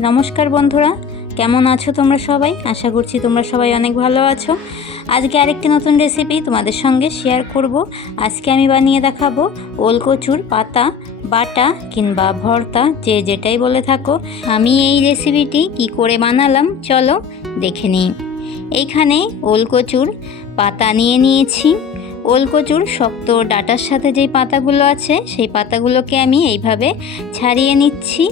নমস্কার বন্ধুরা, কেমন আছো তোমরা সবাই? আশা করছি তোমরা সবাই অনেক ভালো আছো। আজকে আরেকটি নতুন রেসিপি তোমাদের সঙ্গে শেয়ার করব। আজকে আমি বানিয়ে দেখাবো ওলকচুর পাতা বাটা কিংবা ভর্তা, যে যেটাই বলে থাকো। আমি এই রেসিপিটি কি করে বানালাম চলো দেখে নিই। এইখানে ওলকচুর পাতা নিয়ে নিয়েছি। ওলকচুর শক্ত ডাঁটার সাথে যেই পাতাগুলো আছে সেই পাতাগুলোকে আমি এইভাবে ছাড়িয়ে নিচ্ছি,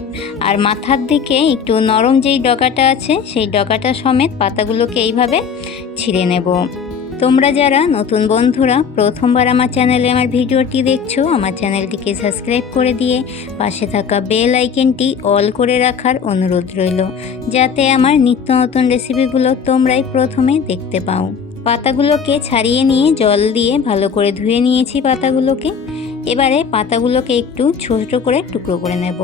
আর মাথার দিকে একটু নরম যেই ডগাটা আছে সেই ডগাটা সমেত পাতাগুলোকে এইভাবে ছিঁড়ে নেব। তোমরা যারা নতুন বন্ধুরা প্রথমবার আমার চ্যানেলে আমার ভিডিওটি দেখছো, আমার চ্যানেলটিকে সাবস্ক্রাইব করে দিয়ে পাশে থাকা বেল আইকনটি অল করে রাখার অনুরোধ রইল, যাতে আমার নিত্য নতুন রেসিপিগুলো তোমরাই প্রথমে দেখতে পাও। পাতাগুলোকে ছাড়িয়ে নিয়ে জল দিয়ে ভালো করে ধুয়ে নিয়েছি পাতাগুলোকে। এবারে পাতাগুলোকে একটু ছোট করে টুকরো করে নেব।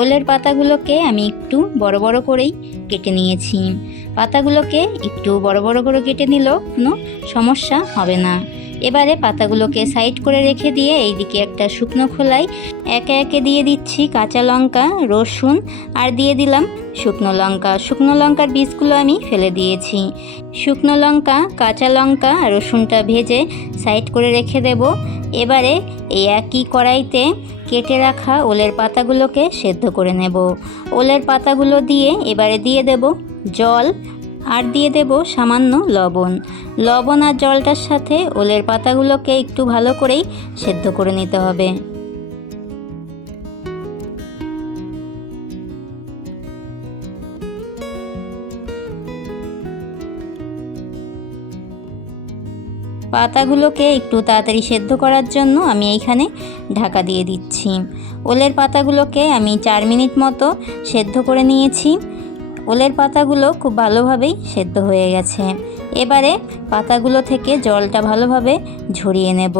ওলের পাতাগুলোকে আমি একটু বড় বড় করেই কেটে নিয়েছি। পাতাগুলোকে একটু বড় বড় করে কেটে নিলেও কোনো সমস্যা হবে না। এবারে পাতাগুলোকে সাইড করে রেখে দিয়ে এইদিকে একটা শুকনো খোলায় একে একে দিয়ে দিচ্ছি কাঁচা লঙ্কা, রসুন আর দিয়ে দিলাম শুকনো লঙ্কা। শুকনো লঙ্কার বীজগুলো আমি ফেলে দিয়েছি। শুকনো লঙ্কা, কাঁচা লঙ্কা, রসুনটা ভেজে সাইড করে রেখে দেব। এবারে এই একই কড়াইতে কেটে রাখা ওলের পাতাগুলোকে সেদ্ধ করে নেব। ওলের পাতাগুলো দিয়ে এবারে দিয়ে দেব জল, আর দিয়ে দেব সামান্য লবণ। লবণ আর জলটার সাথে ওলের পাতাগুলোকে একটু ভালো করেই সেদ্ধ করে নিতে হবে। পাতাগুলোকে একটু তাড়াতাড়ি সেদ্ধ করার জন্য আমি এইখানে ঢাকা দিয়ে দিচ্ছি। ওলের পাতাগুলোকে আমি 4 মিনিট মতো সেদ্ধ করে নিয়েছি। ওলের পাতাগুলো খুব ভালোভাবেই সেদ্ধ হয়ে গেছে। এবারে পাতাগুলো থেকে জলটা ভালোভাবে ঝরিয়ে নেব।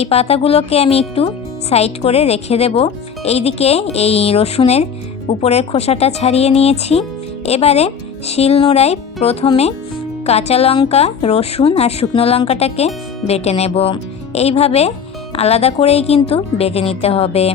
এই পাতাগুলোকে আমি একটু সাইড করে রেখে দেব। এইদিকে এই রসুনের উপরের খোসাটা ছাড়িয়ে নিয়েছি। এবারে শিলনোড়ায় প্রথমে কাঁচা লঙ্কা, রসুন আর শুকনো লঙ্কাটাকে বেটে নেব। এইভাবে আলাদা করেই কিন্তু বেটে নিতে হবে।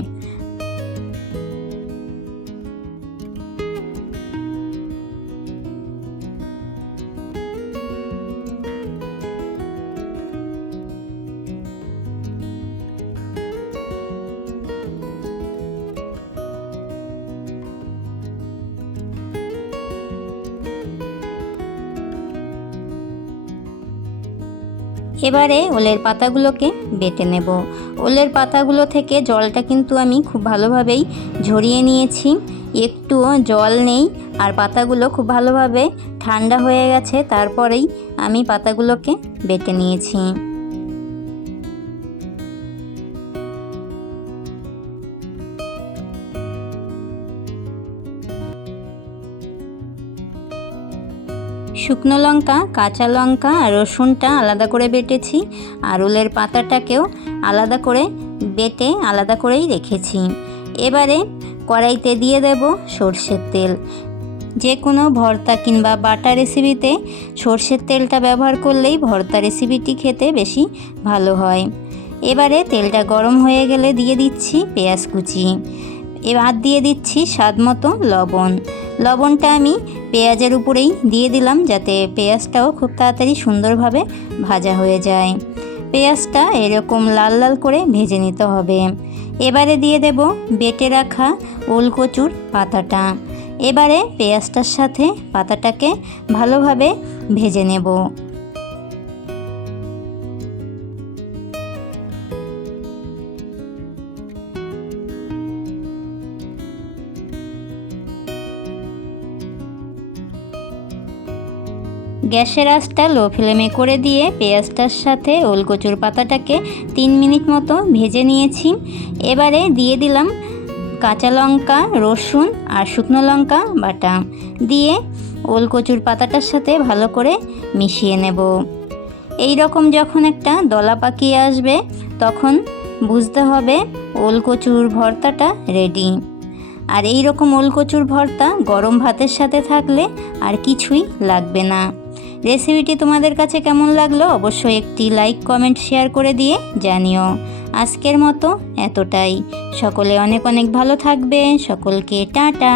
এবারে ওলের পাতাগুলোকে বেটে নেব। ওলের পাতাগুলো থেকে জলটা কিন্তু আমি খুব ভালোভাবেই ঝরিয়ে নিয়েছি। একটুও জল নেই, আর পাতাগুলো খুব ভালোভাবে ঠান্ডা হয়ে গেছে। তারপরেই আমি পাতাগুলোকে বেটে নিয়েছি। শুকনো লঙ্কা, কাঁচা লঙ্কা আর রসুনটা আলাদা করে বেটেছি, আর ওলের পাতাটাকেও আলাদা করে বেটে আলাদা করেই রেখেছি। এবারে কড়াইতে দিয়ে দেব সর্ষের তেল। যে কোনো ভর্তা কিংবা বাটা রেসিপিতে সর্ষের তেলটা ব্যবহার করলেই ভর্তা রেসিপিটি খেতে বেশি ভালো হয়। এবারে তেলটা গরম হয়ে গেলে দিয়ে দিচ্ছি পেঁয়াজ কুচি। এবার দিয়ে দিচ্ছি স্বাদ মতো লবণ। লবণটা আমি পেঁয়াজের উপরেই দিয়ে দিলাম, যাতে পেঁয়াজটাও খুব তাড়াতাড়ি সুন্দরভাবে ভাজা হয়ে যায়। পেঁয়াজটা এরকম লাল লাল করে ভেজে নিতে হবে। এবারে দিয়ে দেব বেটে রাখা ওলকচুর পাতাটা। এবারে পেঁয়াজটার সাথে পাতাটাকে ভালোভাবে ভেজে নেব। গ্যাসের আঁচটা লো ফ্লেমে করে দিয়ে পেঁয়াজটার সাথে ওলকচুর পাতাটাকে 3 মিনিট মতো ভেজে নিয়েছি। এবারে দিয়ে দিলাম কাঁচা লঙ্কা, রসুন আর শুকনো লঙ্কা বাটা দিয়ে ওলকচুর পাতাটার সাথে ভালো করে মিশিয়ে নেব। এই রকম যখন একটা দলা পাকিয়ে আসবে তখন বুঝতে হবে ওলকচুর ভর্তাটা রেডি। আর এই রকম ওলকচুর ভর্তা গরম ভাতের সাথে থাকলে আর কিছুই লাগবে না। রেসিপিটি তোমাদের কাছে কেমন লাগলো অবশ্যই একটি লাইক কমেন্ট শেয়ার করে দিয়ে জানিও। আজকের মতো এতটাই। সকলে অনেক অনেক ভালো থাকবে। সকলকে টাটা।